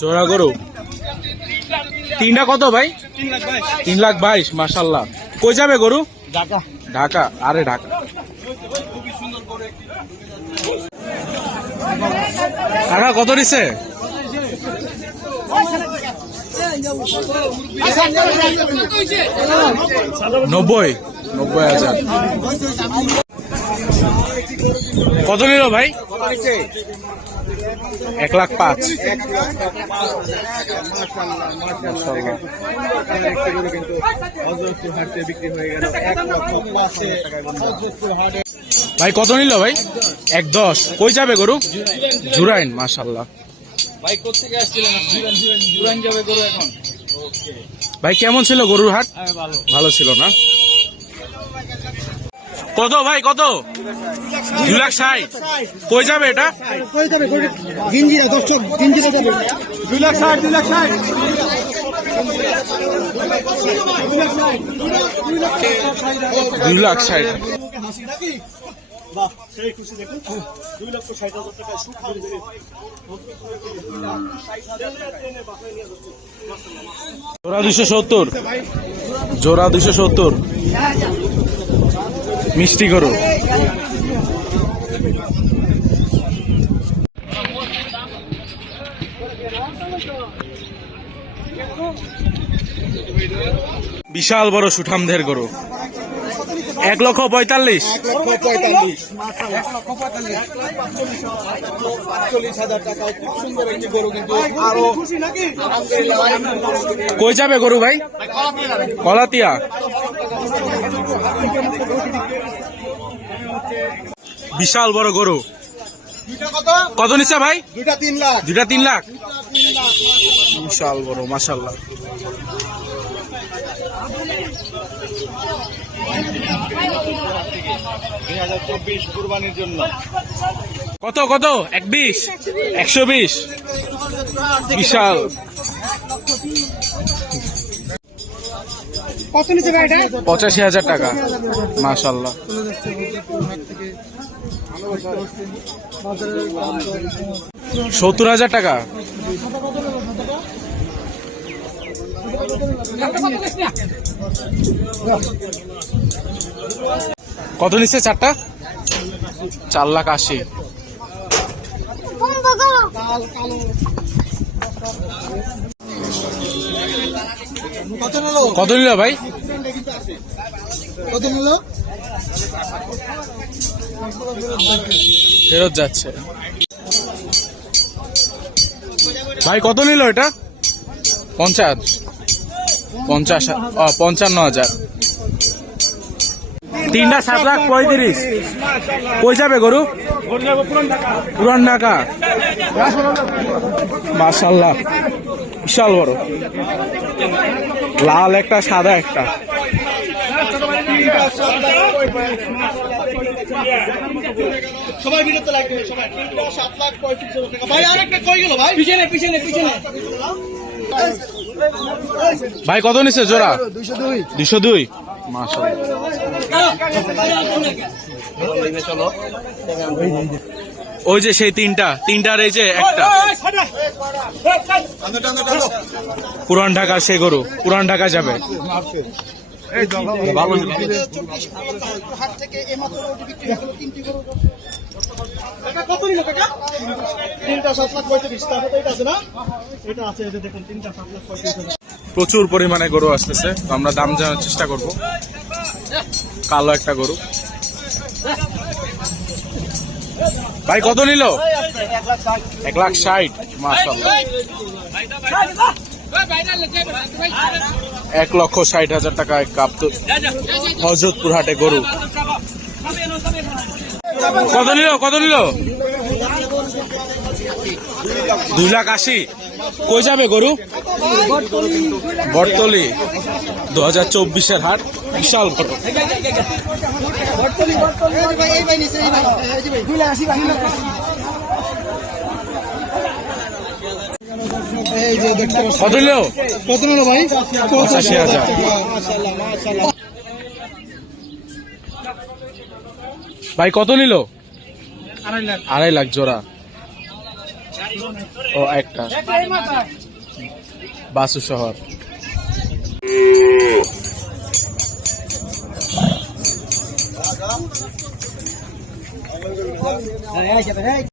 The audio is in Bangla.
জোড়া গরু তিনটা কত ভাই? 3,22,000 মাশাআল্লাহ। কই যাবে গরু? ঢাকা। ঢাকা। আরে ঢাকা। কাকা কত নিছে? 90,000। কত নিল ভাই? 1,05,000। ভাই কত নিল ভাই? 1,10,000। কই যাবে গরু? জুরাইন। মাশাআল্লাহ। ভাই কোথেকে আসছিলেন? জুরাইন যাবে গরু এখন। ভাই কেমন ছিল গরুর হাট? ভালো। ভালো ছিল না? কত ভাই কত? 2,60,000। কই যাবে এটা? গিঞ্জিরা দর্শক গিঞ্জিরা যাবে 2,60,000 2,60,000। জোড়া 270। জোড়া 270। মিষ্টি গরু। বিশাল বড় সুঠামদের গরু। 1,45,000। 1,45,000 টাকা। খুব সুন্দর একটি গরু, কিন্তু আরো কই যাবে গরু ভাই? কলাতিয়া। বিশাল বড় গরু। কত নিচ্ছে ভাই? 3 লাখ। দুটা 3 লাখ। বিশাল বড় মাশাআল্লাহ। কুরবানির জন্য কত কত? 1,20,000। 120। বিশাল। কত নিচে ভাই এটা? 85,000 টাকা। মাশাআল্লাহ। 70,000 টাকা। কত নিচ্ছে চারটা? 4,80,000। কত নিল ভাই? কত নিল? ফেরত যাচ্ছে ভাই। কত নিল এটা? 55,000। তিনটা 7,35,000। কই যাবে গরু? পুরান ঢাকা। মাশাআল্লাহ। বিশাল বড়। লাল একটা সাদা একটা। সবাই বিরত লাগবে সবাই। 7,35,000 টাকা। ভাই আরেকটা কই গেল ভাই? পিছনে পিছনে পিছনে। ভাই কত নিচ্ছে জোড়া? 202। 202। মাশাআল্লাহ। ওই যে সেই তিনটার এই যে একটা। পুরান ঢাকার সেই গরু। পুরান ঢাকা যাবে। ভালো। হাট থেকে এইমাত্র বিক্রি হলো 3টি গরু। টাকা কত নিল টাকা? 3টা 7,35,000 টাকা। এটা আছে না? এটা আছে, এই যে দেখুন 3টা 7,35,000। প্রচুর পরিমাণে গরু আসতেছে, তো আমরা দাম জানার চেষ্টা করব। কালো একটা গরু। ভাই কত নিল? 1,60,000। মাশাআল্লাহ। 1,60,000 টাকায় কাপ্ত হযরতপুর হাটে গরু। কত নিল? কত নিল? 2,80,000। কই যাবে গরু? বটতলি। 2024-এর হাট। বিশাল গরু। কত নিল? কত নিল ভাই? 85,000। ভাই কত নিল? 2.5 লাখ। 2.5 লাখ জোড়া। ও একটা বাসু শহর।